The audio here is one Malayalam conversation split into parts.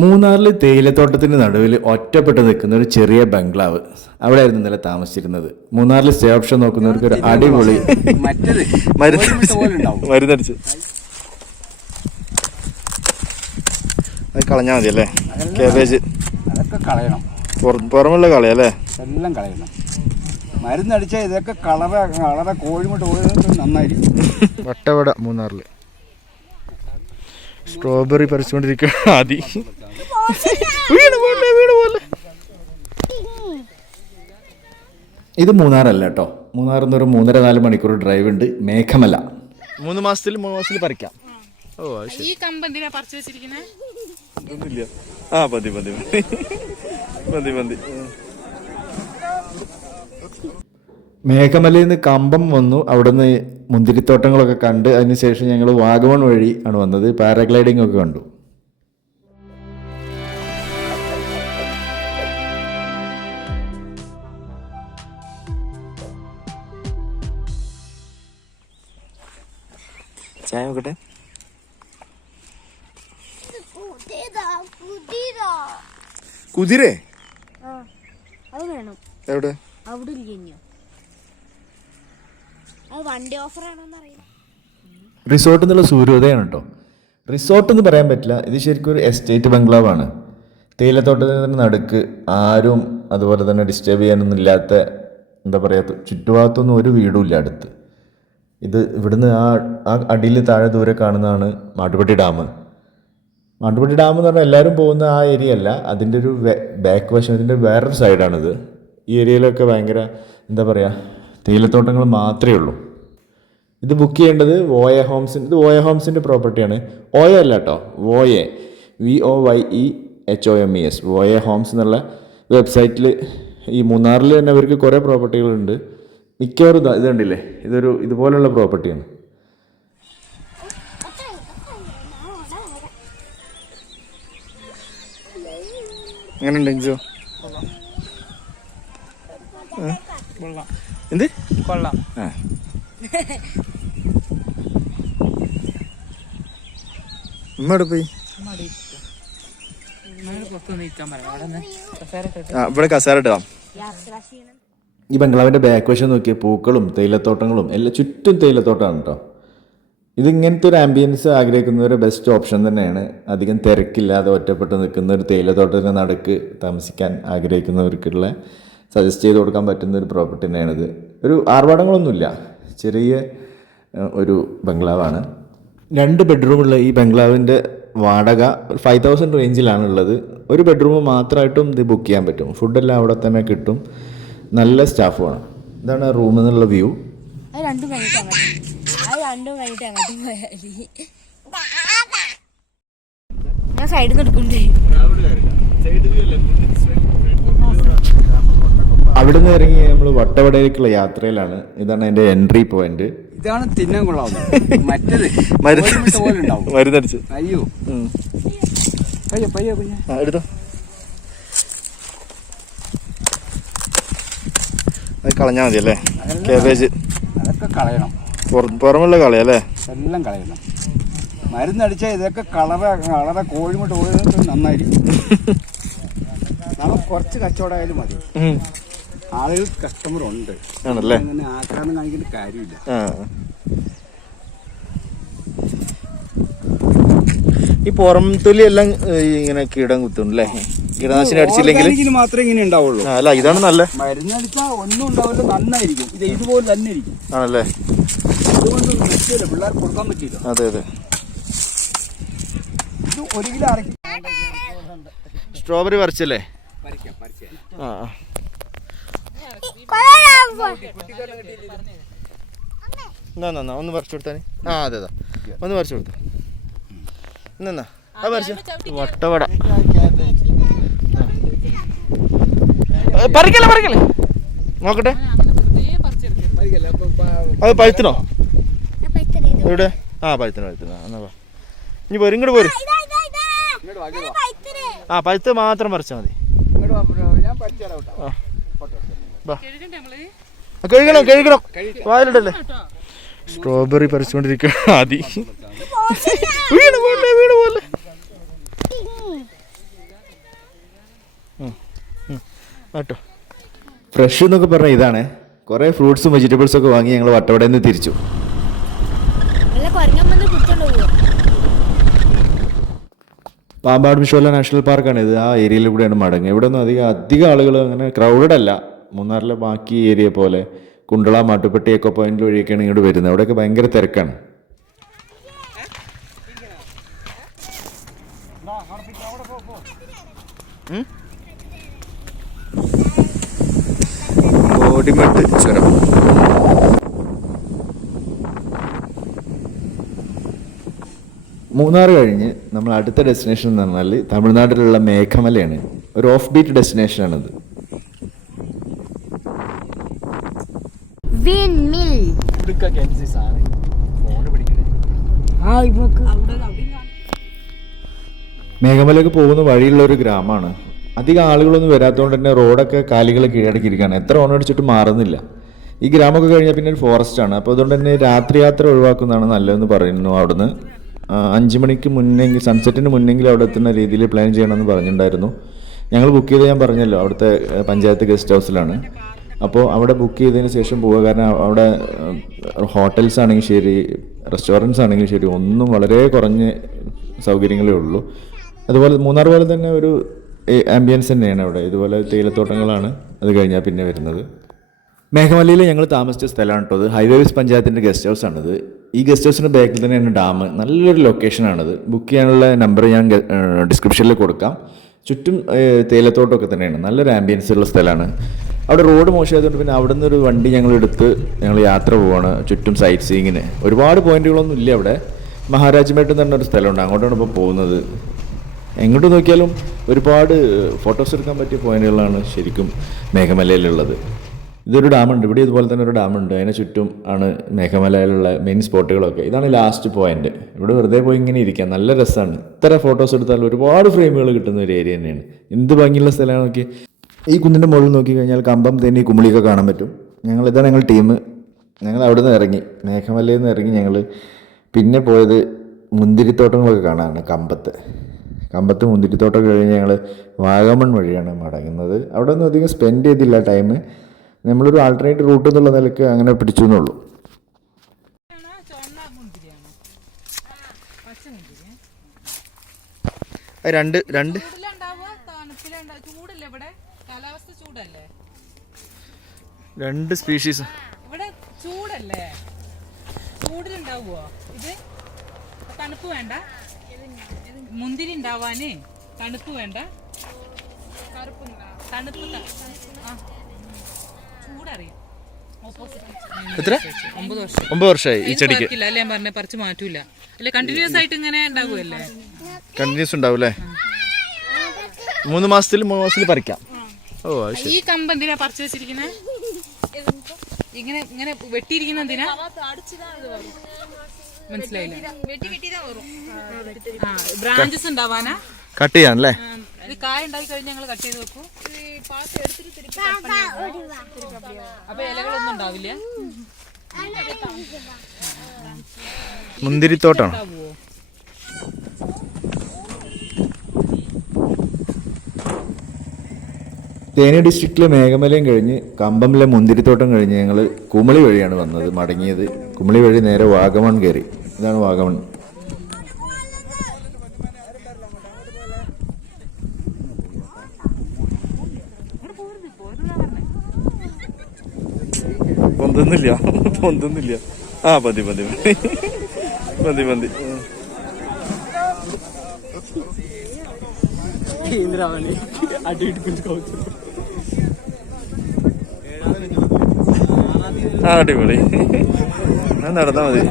മൂന്നാറിൽ തേയിലത്തോട്ടത്തിന് നടുവിൽ ഒറ്റപ്പെട്ട് നിൽക്കുന്ന ഒരു ചെറിയ ബംഗ്ലാവ്. അവിടെ ആയിരുന്നു ഇന്നലെ താമസിച്ചിരുന്നത്. മൂന്നാറിൽ സ്റ്റേ ഓപ്ഷൻ നോക്കുന്നവർക്ക് ഒരു അടിപൊളി മരുന്നടിച്ച് അത് കളഞ്ഞാൽ മതി അല്ലേ? കാബേജ് അതൊക്കെ കളയണം, പുറമുള്ള കളയല്ലേ? എല്ലാം കളയണം. മരുന്നടിച്ചാൽ ഇതൊക്കെ കളറെ കോഴിമുട്ട ഓടുന്നത് നന്നായിരിക്കും. വട്ടവട മൂന്നാറിൽ സ്ട്രോബെറി പറിച്ചുകൊണ്ടിരിക്കുക. ആദി ഇത് മൂന്നാറല്ല കേട്ടോ. മൂന്നാറിൽ നിന്ന് ഒരു 3.5-4 മണിക്കൂർ ഡ്രൈവ് ഉണ്ട്. മേഘമല 3 മാസത്തിൽ പറിക്കാം. ഓ ഈ കമ്പ് എന്തിനാ പറിച്ചു വെച്ചിരിക്കുന്നത്? ഒന്നുമില്ല. ആ മതി മതി മതി മതി. മേഘമലയിൽ നിന്ന് കമ്പം വന്നു. അവിടുന്ന് മുന്തിരിത്തോട്ടങ്ങളൊക്കെ കണ്ട് അതിനുശേഷം ഞങ്ങൾ വാഗമൺ വഴി ആണ് വന്നത്. പാരാഗ്ലൈഡിംഗ് ഒക്കെ കണ്ടു. ചായ നോക്കട്ടെ. കുതിരേ എവിടെ? റിസോർട്ടിൽ നിന്നുള്ള സൂര്യോദയമാണ് കേട്ടോ. റിസോർട്ട് എന്ന് പറയാൻ പറ്റില്ല, ഇത് ശരിക്കും ഒരു എസ്റ്റേറ്റ് ബംഗ്ലാവാണ്. തേയിലത്തോട്ടത്തിന് നടുക്ക് ആരും അതുപോലെ തന്നെ ഡിസ്റ്റർബ് ചെയ്യാനൊന്നും ഇല്ലാത്ത, എന്താ പറയുക, ചുറ്റുഭാഗത്തൊന്നും ഒരു വീടും ഇല്ല അടുത്ത്. ഇത് ഇവിടുന്ന് ആ അടിയിൽ താഴെ ദൂരെ കാണുന്നതാണ് മാട്ടുപ്പെട്ടി ഡാം. മാട്ടുപ്പെട്ടി ഡാം എന്ന് പറഞ്ഞാൽ എല്ലാവരും പോകുന്ന ആ ഏരിയ അല്ല, അതിൻ്റെ ഒരു ബാക്ക് വശം, ഇതിൻ്റെ വേറൊരു സൈഡാണിത്. ഈ ഏരിയയിലൊക്കെ ഭയങ്കര, എന്താ പറയുക, തേയിലത്തോട്ടങ്ങൾ മാത്രമേ ഉള്ളൂ. ഇത് ബുക്ക് ചെയ്യേണ്ടത് വോയ ഹോംസിൻ്റെ. ഇത് വോയ ഹോംസിൻ്റെ പ്രോപ്പർട്ടിയാണ്. ഓയ അല്ല കേട്ടോ, വോയെ, VOYEHOMES, വോയ ഹോംസ് എന്നുള്ള വെബ്സൈറ്റിൽ. ഈ മൂന്നാറിൽ തന്നെ അവർക്ക് കുറേ പ്രോപ്പർട്ടികളുണ്ട്. മിക്കവാറും ഇത് കണ്ടില്ലേ, ഇതുപോലുള്ള പ്രോപ്പർട്ടിയാണ്. എങ്ങനെയുണ്ട് എന്ത് കൊള്ളാം. ഉമ്മ പോയി? ഇവിടെ കസേര ഇടാം. ഈ ബംഗ്ലാവിൻ്റെ ബാക്ക് വശം നോക്കിയ പൂക്കളും തേയിലത്തോട്ടങ്ങളും എല്ലാം ചുറ്റും തേയിലത്തോട്ടമാണ് കേട്ടോ. ഇതിങ്ങനത്തെ ഒരു ആംബിയൻസ് ആഗ്രഹിക്കുന്നവർ ബെസ്റ്റ് ഓപ്ഷൻ തന്നെയാണ്. അധികം തിരക്കില്ലാതെ ഒറ്റപ്പെട്ട് നിൽക്കുന്ന ഒരു തേയിലത്തോട്ടത്തിന് നടുക്ക് താമസിക്കാൻ ആഗ്രഹിക്കുന്നവർക്കുള്ള സജസ്റ്റ് ചെയ്ത് കൊടുക്കാൻ പറ്റുന്ന ഒരു പ്രോപ്പർട്ടി തന്നെയാണിത്. ഒരു ആർഭാടങ്ങളൊന്നുമില്ല, ചെറിയ ഒരു ബംഗ്ലാവാണ്. 2 ബെഡ്റൂമുള്ള ഈ ബംഗ്ലാവിൻ്റെ വാടക 5,000 റേഞ്ചിലാണുള്ളത്. ഒരു ബെഡ്റൂം മാത്രമായിട്ടും ഇത് ബുക്ക് ചെയ്യാൻ പറ്റും. ഫുഡെല്ലാം അവിടെ തന്നെ കിട്ടും. നല്ല സ്റ്റാഫുമാണ്. ഇതാണ് റൂമിൽ നിന്നുള്ള വ്യൂ. ഞാൻ സൈഡിൽ നിന്ന് എടുക്കണ്ടേ? അവിടെ നിന്ന് ഇറങ്ങി നമ്മൾ വട്ടവടയിലേക്കുള്ള യാത്രയിലാണ്. ഇതാണ് എൻ്റെ എൻട്രി പോയിന്റ്. ഇതാണ് തിന്നാൻ കൊള്ളാം. മറ്റേത് മരുന്നടിച്ച്. അയ്യോ പയ്യോ എടുത്തോ. അത് കളഞ്ഞാൽ മതി അല്ലേ? കാബേജ് അതൊക്കെ കളയണം, പുറമുള്ള കളയല്ലേ? എല്ലാം കളയണം. മരുന്നടിച്ചാൽ ഇതൊക്കെ കളറെ കോഴിമുട്ട ഓടുന്നത് നന്നായിരിക്കും. നമുക്ക് കുറച്ച് കച്ചവടമായാലും മതി. ആളുകൾ കസ്റ്റമർ ഉണ്ട് ആണല്ലേ? അങ്ങനെ ആക്രാന്തം കാണിക്കേണ്ട കാര്യമില്ല. ഈ പുറം തൊലി എല്ലാം ഇങ്ങനെ കീടം കുത്തുണ്ടല്ലേ? കീടനാശിനി അടിച്ചില്ലെങ്കിൽ മാത്രമേ ഇങ്ങനെ ഉണ്ടാവുള്ളൂ. അല്ല, ഇതാണ് നല്ല മരുന്നടിച്ചാൽ ഒന്നും ഉണ്ടാവില്ല, നന്നായിരിക്കും. ഇത് ഇതുപോലെ തന്നെ ഇരിക്കും. ആണല്ലേ? അതുകൊണ്ട് പറ്റില്ല, പിള്ളേർക്ക് കൊടുക്കാൻ പറ്റില്ല. അതെ അതെ. ഇത് 1 കിലോ അരക്കി. സ്ട്രോബെറി പറിച്ചല്ലേ? ആ എന്നാ ഒന്ന് പറിച്ചു കൊടുത്താന്. ആ അതെ അതെ, ഒന്ന് പറിച്ചു കൊടുത്തു. എന്നാ അത് പറിച്ചു. വട്ടവട പറിക്കല്ലേ നോക്കട്ടെ. അത് പഴുത്തിനോ? എവിടെ? ആ പഴുത്തിനോ. എന്നാ ഇനി പോരും, ഇങ്ങോട്ട് പോരും. ആ പഴുത്ത് മാത്രം പറിച്ചാൽ മതി. കഴുകണം വായിലിട്ടല്ലേ? സ്ട്രോബെറി പറിച്ചുകൊണ്ടിരിക്കുക. ആദി വീട് പോലെ കേട്ടോ. ഫ്രഷ് എന്നൊക്കെ പറഞ്ഞാൽ ഇതാണ്. കുറേ ഫ്രൂട്ട്സും വെജിറ്റബിൾസും ഒക്കെ വാങ്ങി ഞങ്ങൾ വട്ടവടയിൽ നിന്ന് തിരിച്ചു. പാമ്പാട് വിശ്വല നാഷണൽ പാർക്കാണ് ഇത്. ആ ഏരിയയിൽ കൂടെയാണ് മടങ്ങുക. ഇവിടെ ഒന്നും അധികം ആളുകൾ അങ്ങനെ ക്രൗഡഡ് അല്ല. മൂന്നാറിലെ ബാക്കി ഏരിയ പോലെ കുണ്ടള, മാട്ടുപ്പെട്ടി, എക്കോ പോയിന്റ് വഴിയൊക്കെയാണ് ഇങ്ങോട്ട് വരുന്നത്. അവിടെയൊക്കെ ഭയങ്കര തിരക്കാണ്. കോടിമട്ട് ചുരം. മൂന്നാർ കഴിഞ്ഞ് നമ്മൾ അടുത്ത ഡെസ്റ്റിനേഷൻ എന്ന് പറഞ്ഞാൽ തമിഴ്നാട്ടിലുള്ള മേഘമലയാണ്. ഒരു ഓഫ് ബീറ്റ് ഡെസ്റ്റിനേഷനാണിത്. മേഘമലയ്ക്ക് പോകുന്ന വഴിയുള്ള ഒരു ഗ്രാമമാണ്. അധികം ആളുകളൊന്നും വരാത്തതുകൊണ്ട് തന്നെ റോഡൊക്കെ കാലികൾ കീഴടക്കിയിരിക്കുകയാണ്. എത്ര ഓണടിച്ചിട്ട് മാറുന്നില്ല. ഈ ഗ്രാമമൊക്കെ കഴിഞ്ഞാൽ പിന്നെ ഒരു ഫോറസ്റ്റാണ്. അപ്പോൾ അതുകൊണ്ട് തന്നെ രാത്രി യാത്ര ഒഴിവാക്കുന്നതാണ് നല്ലതെന്ന് പറയുന്നു. അവിടുന്ന് 5 മണിക്ക് മുന്നെങ്കിൽ, സൺസെറ്റിന് മുന്നെങ്കിൽ അവിടെ എത്തുന്ന രീതിയിൽ പ്ലാൻ ചെയ്യണമെന്ന് പറഞ്ഞിട്ടുണ്ടായിരുന്നു. ഞങ്ങൾ ബുക്ക് ചെയ്ത് ഞാൻ പറഞ്ഞല്ലോ, അവിടുത്തെ പഞ്ചായത്ത് ഗസ്റ്റ് ഹൗസിലാണ്. അപ്പോൾ അവിടെ ബുക്ക് ചെയ്തതിന് ശേഷം പോവുക. കാരണം അവിടെ ഹോട്ടൽസ് ആണെങ്കിൽ ശരി, റെസ്റ്റോറൻറ്റ്സ് ആണെങ്കിലും ശരി, ഒന്നും വളരെ കുറഞ്ഞ സൗകര്യങ്ങളേ ഉള്ളൂ. അതുപോലെ മൂന്നാർ പോലെ തന്നെ ഒരു ആംബിയൻസ് തന്നെയാണ് അവിടെ. ഇതുപോലെ തേയിലത്തോട്ടങ്ങളാണ് അത് കഴിഞ്ഞാൽ പിന്നെ വരുന്നത്. മേഘമലയിൽ ഞങ്ങൾ താമസിച്ച സ്ഥലമാണ് കേട്ടോ. അത് ഹൈവേസ് പഞ്ചായത്തിൻ്റെ ഗസ്റ്റ് ഹൗസ് ആണിത്. ഈ ഗസ്റ്റ് ഹൗസിൻ്റെ ബാക്കിൽ തന്നെയാണ് ഡാം. നല്ലൊരു ലൊക്കേഷനാണിത്. ബുക്ക് ചെയ്യാനുള്ള നമ്പർ ഞാൻ ഡിസ്ക്രിപ്ഷനിൽ കൊടുക്കാം. ചുറ്റും തേയിലത്തോട്ടമൊക്കെ തന്നെയാണ്. നല്ലൊരു ആംബിയൻസ് ഉള്ള സ്ഥലമാണ്. അവിടെ റോഡ് മോശമായതുകൊണ്ട് പിന്നെ അവിടെ നിന്നൊരു വണ്ടി ഞങ്ങൾ യാത്ര പോവാണ് ചുറ്റും സൈറ്റ് സീയിങ്ങിന്. ഒരുപാട് പോയിന്റുകളൊന്നും ഇല്ല അവിടെ. മഹാരാജ്മേട്ട് എന്ന് പറഞ്ഞൊരു സ്ഥലമുണ്ട്, അങ്ങോട്ടാണ് ഇപ്പോൾ പോകുന്നത്. എങ്ങോട്ട് നോക്കിയാലും ഒരുപാട് ഫോട്ടോസ് എടുക്കാൻ പറ്റിയ പോയിന്റുകളാണ് ശരിക്കും മേഘമലയിലുള്ളത്. ഇതൊരു ഡാമുണ്ട്, ഇവിടെ ഇതുപോലെ തന്നെ ഒരു ഡാമുണ്ട്. അതിന് ചുറ്റും ആണ് മേഘമലയിലുള്ള മെയിൻ സ്പോട്ടുകളൊക്കെ. ഇതാണ് ലാസ്റ്റ് പോയിന്റ്. ഇവിടെ വെറുതെ പോയി ഇങ്ങനെ ഇരിക്കാം, നല്ല രസമാണ്. ഇത്ര ഫോട്ടോസ് എടുത്താൽ ഒരുപാട് ഫ്രെയിമുകൾ കിട്ടുന്ന ഒരു ഏരിയ തന്നെയാണ്. എന്ത് ഭംഗിയുള്ള സ്ഥലമാണ് നോക്കി. ഈ കുന്നിൻ്റെ മുകളിൽ നോക്കി കഴിഞ്ഞാൽ കമ്പം, തേനി, കുമിളിയൊക്കെ കാണാൻ പറ്റും. ഇതാണ് ഞങ്ങൾ ടീം. ഞങ്ങൾ അവിടെ നിന്ന് ഇറങ്ങി, മേഘമലയിൽ നിന്ന് ഇറങ്ങി ഞങ്ങൾ പിന്നെ പോയത് മുന്തിരിത്തോട്ടങ്ങളൊക്കെ കാണാനാണ്. കമ്പത്ത് മുന്തിരിത്തോട്ടമൊക്കെ കഴിഞ്ഞ് ഞങ്ങൾ വാഗമൺ വഴിയാണ് മടങ്ങുന്നത്. അവിടെ ഒന്നും അധികം സ്പെൻഡ് ചെയ്തില്ല ടൈം. നമ്മളൊരു ആൾട്ടർനേറ്റ് റൂട്ട് എന്നുള്ള നിലയ്ക്ക് അങ്ങനെ പിടിച്ചു എന്നുള്ളൂ. രണ്ട് സ്പീഷീസ്. ഇവിടെ ചൂടല്ലേ, ചൂടിലുണ്ടാവുമോ ഇത്? തണുപ്പ് വേണ്ട, മുന്തിരി ഉണ്ടാവാന് തണുപ്പ് വേണ്ട. തണുപ്പ് ചൂടറിയും. എത്ര? 9 വർഷമായി ഈ ചെടിക്ക്. അല്ലേ ഞാൻ പറഞ്ഞ പറിച്ച് മാറ്റൂല അല്ലെ, കണ്ടിന്യൂസ് ആയിട്ട് ഇങ്ങനെ ഉണ്ടാവുമല്ലേ? കണ്ടിന്യൂസ് ഉണ്ടാവും അല്ലേ? 3 മാസത്തിൽ പറിക്കാം. ഓ, ഈ കമ്പ് എന്തിനാ പറിച്ചു വെച്ചിരിക്കുന്നത്? ഇങ്ങനെ ഇങ്ങനെ വെട്ടിയിരിക്കുന്ന എന്തിനാ മനസ്സിലായില്ല. ബ്രാഞ്ചസ് ഉണ്ടാവാനാ കട്ട് ചെയ്യാനല്ലേ? ഇത് കായ ഉണ്ടായി കഴിഞ്ഞ് ഞങ്ങൾ കട്ട് ചെയ്ത് വെക്കും. അപ്പൊ ഇലകളൊന്നും ഉണ്ടാവില്ല. മുന്തിരിത്തോട്ടാണ്. തേനി ഡിസ്ട്രിക്റ്റിലെ മേഘമലയും കഴിഞ്ഞ് കമ്പമിലെ മുന്തിരിത്തോട്ടം കഴിഞ്ഞ് ഞങ്ങൾ കുമളി വഴിയാണ് വന്നത്, മടങ്ങിയത്. കുമളി വഴി നേരെ വാഗമൺ കയറി. ഇതാണ് വാഗമൺ. പൊന്തുന്നില്ല. ആ മതി. അടിപൊളി. നടന്നാ മതി.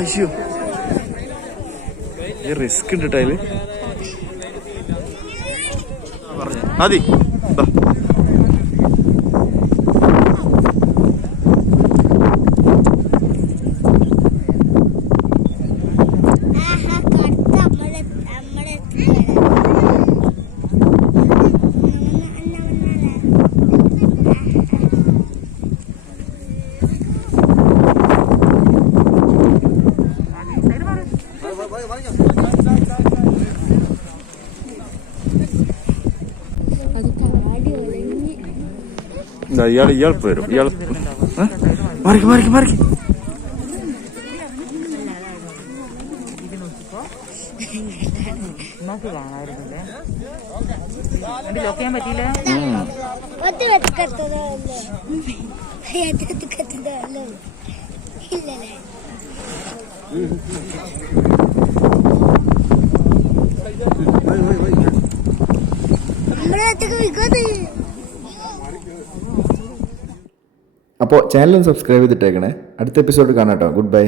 അയ്യോ, ഈ റിസ്ക് ഉണ്ട് കേട്ടോ അതില്. മതി. ഇയാൾ വരും. ഇയാൾ മറിക്ക് മറിക്ക് മറിക്ക്. നോക്കി കാണാമായിരുന്നില്ലേ? ലോക്ക് ചെയ്യാൻ പറ്റിയില്ല. അപ്പോൾ ചാനൽ സബ്സ്ക്രൈബ് ചെയ്തിട്ടേക്കണേ. അടുത്ത എപ്പിസോഡ് കാണാം കേട്ടോ. Good bye.